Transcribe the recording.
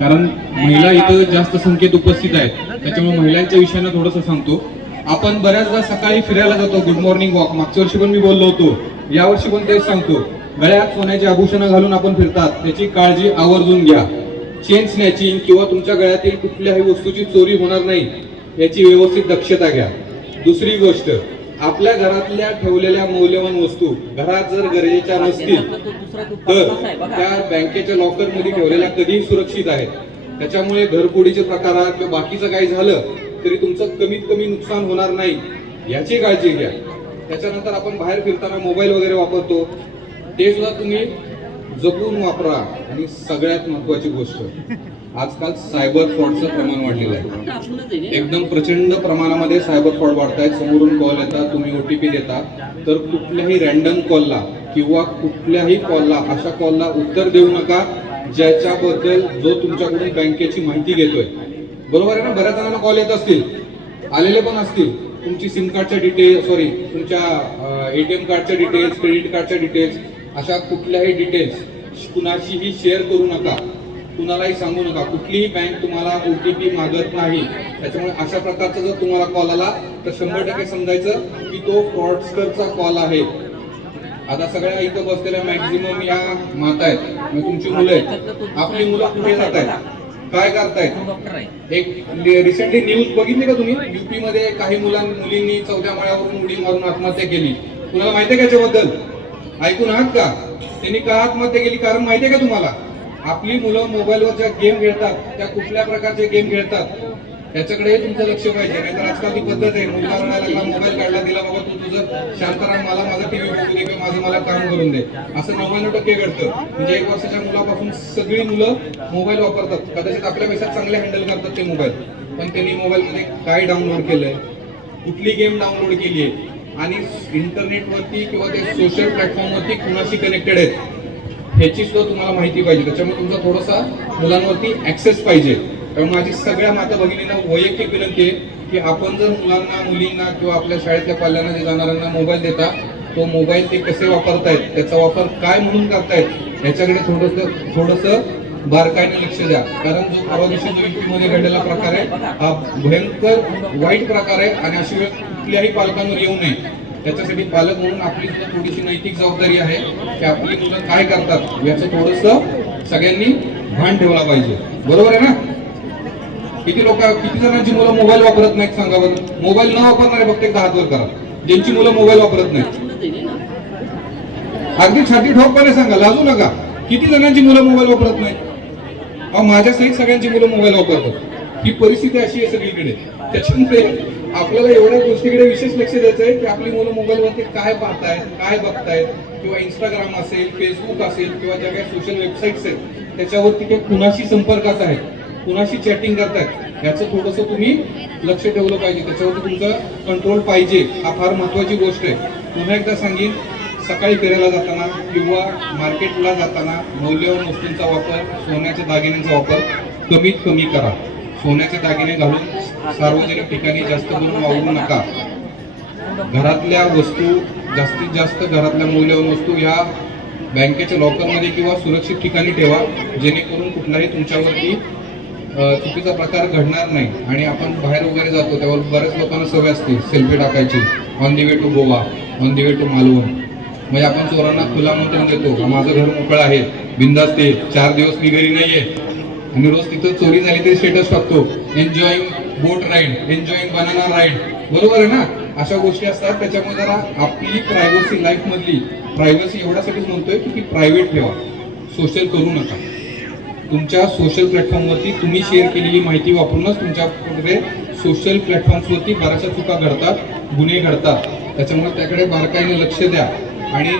कारण महिला इथं जास्त संख्येत उपस्थित आहेत. त्याच्यामुळे महिलांच्या विषयानं थोडंसं सांगतो. आपण बऱ्याचदा सकाळी फिरायला जातो. गुड मॉर्निंग वॉक मागच्या वर्षी पण मी बोललो होतो. यावर्षी पण तेच सांगतो. गळ्यात सोन्याची आभूषणं घालून आपण फिरतात. त्याची काळजी आवर्जून घ्या. चेन स्नॅचिंग किंवा तुमच्या गळ्यातील कुठल्याही वस्तूची चोरी होणार नाही. याची व्यवस्थित दक्षता घ्या. दुसरी गोष्ट आपल्या घरातल्या ठेवलेल्या मौल्यवान वस्तू घरात जर गरजेच्या नसतील तर त्या बँकेच्या लॉकरमध्ये ठेवलेल्या कधीही सुरक्षित आहेत. त्याच्यामुळे घरफोडीचे प्रकार किंवा बाकीचं काही झालं तरी तुमचं कमीत कमी नुकसान होणार नाही याची काळजी घ्या. त्याच्यानंतर आपण बाहेर फिरताना मोबाईल वगैरे वापरतो. ते सुद्धा तुम्ही जपून वापरा. आणि सगळ्यात महत्वाची गोष्ट आजकाल सायबर फ्रॉडचं प्रमाण वाढलेलं आहे. एकदम प्रचंड प्रमाणामध्ये सायबर फ्रॉड वाढतायत. समोरून कॉल येतात तुम्ही ओटीपी देता. तर कुठल्याही रॅन्डम कॉलला किंवा कुठल्याही कॉलला अशा कॉलला उत्तर देऊ नका ज्याच्याबद्दल जो तुमच्याकडून बँकेची माहिती घेतोय. बरोबर आहे ना? बऱ्याच जणांना कॉल येत असतील. आलेले पण असतील. तुमची सिम कार्डच्या डिटेल्स सॉरी तुमच्या एटीएम कार्डच्या डिटेल्स क्रेडिट कार्डच्या डिटेल्स अशा कुठल्याही डिटेल्स कुणाशीही शेअर करू नका. कुणालाही सांगू नका. कुठलीही बँक तुम्हाला ओ टी पी मागत नाही. त्याच्यामुळे अशा प्रकारचा जर तुम्हाला कॉल आला तर शंभर टक्के समजायचं की तो फ्रॉडस्टरचा कॉल आहे. आता सगळ्या इथं बसलेल्या मॅक्झिमम या माता आहेत. तुमची मुलं आहेत. आपली मुलं कुठे जात आहेत काय करतायत? एक रिसेंटली न्यूज बघितली का तुम्ही? युपी मध्ये काही मुलां मुलींनी चौथ्या माळ्यावरून उडी मारून आत्महत्या केली. कुणाला माहितीये का याच्याबद्दल? ऐकून आहात का? त्यांनी का आत्महत्या केली? कारण माहितीये का तुम्हाला? आपली मुलं मोबाईलवर ज्या गेम खेळतात त्या कुठल्या प्रकारचे गेम खेळतात याच्याकडे तुमचं लक्ष पाहिजे. नाहीतर आजकाल ती पद्धत आहे मुलगा रडायला मोबाईल काढला दिला बाबा तू तुझं शांत राहा मला माझा टीव्ही बघू दे किंवा माझं मला काम करून दे. असं नव्याण्णव टक्के घडतं. म्हणजे एक वर्षाच्या मुलापासून सगळी मुलं मोबाईल वापरतात. कदाचित आपल्या आपल्यापेक्षा चांगले हँडल करतात ते मोबाईल पण त्यांनी मोबाईलमध्ये काय डाउनलोड केलंय कुठली गेम डाउनलोड केली आहे आणि इंटरनेटवरती किंवा ते सोशल प्लॅटफॉर्मवरती कुणाशी कनेक्टेड आहेत? ह्याची सुद्धा तुम्हाला माहिती पाहिजे. त्याच्यामुळे तुमचा थोडासा मुलांवरती ऍक्सेस पाहिजे. त्यामुळे माझी सगळ्या माता भगिनींना वैयक्तिक विनंती आहे की आपण जर मुलांना मुलींना किंवा आपल्या शाळेतल्या पाल्यांना जे जाणाऱ्यांना मोबाईल देता तो मोबाईल ते कसे वापरतायत त्याचा वापर काय म्हणून करतायत याच्याकडे थोडस थोडस बारकाईने लक्ष द्या. कारण जो परवा दिवशी मध्ये घडलेला प्रकार आहे हा भयंकर वाईट प्रकार आहे आणि अशी वेळ कुठल्याही पालकांवर येऊ नये. त्याच्यासाठी पालक म्हणून आपली सुद्धा थोडीशी नैतिक जबाबदारी आहे की आपली मुलं काय करतात याचं थोडस सगळ्यांनी भान ठेवला पाहिजे. बरोबर आहे ना? किती लोक किती जणांची मुलं मोबाईल वापरत नाहीत सांगा बरं? मोबाईल न वापरणारे फक्त एकदा हात वर करा. ज्यांची मुलं मोबाईल वापरत नाहीत. अगदी छाती ठोकपणे सांगा लाजू नका. किती जणांची मुलं मोबाईल वापरत नाहीत? अहो माझ्या सहित सगळ्यांची मुलं मोबाईल वापरतात. ही परिस्थिती अशी आहे सगळीकडे. त्याच्यामुळे आपल्याला एवढ्या गोष्टीकडे विशेष लक्ष द्यायचं आहे की आपली मुलं मोबाईलवरती काय पाहतायत काय बघतायत किंवा इंस्टाग्राम असेल फेसबुक असेल किंवा ज्या काही सोशल वेबसाईट्स आहेत त्याच्यावरती ते कुणाशी संपर्कात आहेत कुणाशी चॅटिंग करतायत याचं थोडंसं तुम्ही लक्ष ठेवलं पाहिजे. त्याच्यावरती तुमचा कंट्रोल पाहिजे. हा फार महत्त्वाची गोष्ट आहे. पुन्हा एकदा सांगेन सकाळी फिरायला जाताना किंवा मार्केटला जाताना मौल्यवान वस्तूंचा वापर सोन्याच्या दागिन्यांचा वापर कमीत कमी करा. सोन्याचे दागिने घालून सार्वजनिक ठिकाणी जास्त करून वावरू नका. घरातल्या वस्तू जास्तीत जास्त घरातल्या मौल्यवान वस्तू ह्या बँकेच्या लॉकरमध्ये किंवा सुरक्षित ठिकाणी ठेवा जेणेकरून कुठलाही तुमच्यावरती चुकीचा प्रकार घडणार नाही. आणि आपण बाहेर वगैरे जातो तेव्हा बऱ्याच लोकांना सवय असते सेल्फी टाकायची. On the way to Goa on the way to Malvan म्हणजे आपण चोरांना खुला आमंत्रण देतो माझं घर मोकळं आहे. बिंदास ते चार दिवस मी घरी नाहीये. आणि रोज तिथं चोरी झाली तरी स्टेटस टाकतो. Enjoying boat ride enjoying banana ride बरोबर आहे ना? अशा गोष्टी असतात. त्याच्यामुळे जरा आपली प्रायव्हसी लाईफ मधली प्रायव्हसी एवढ्यासाठीच म्हणतोय की ती प्रायव्हेट ठेवा. सोशल करू नका. तुमच्या सोशल प्लॅटफॉर्मवरती तुम्ही शेअर केलेली माहिती वापरूनच तुमच्याकडे सोशल प्लॅटफॉर्म्सवरती बऱ्याचशा चुका घडतात गुन्हे घडतात. त्याच्यामुळे त्याकडे बारकाईने लक्ष द्या. आणि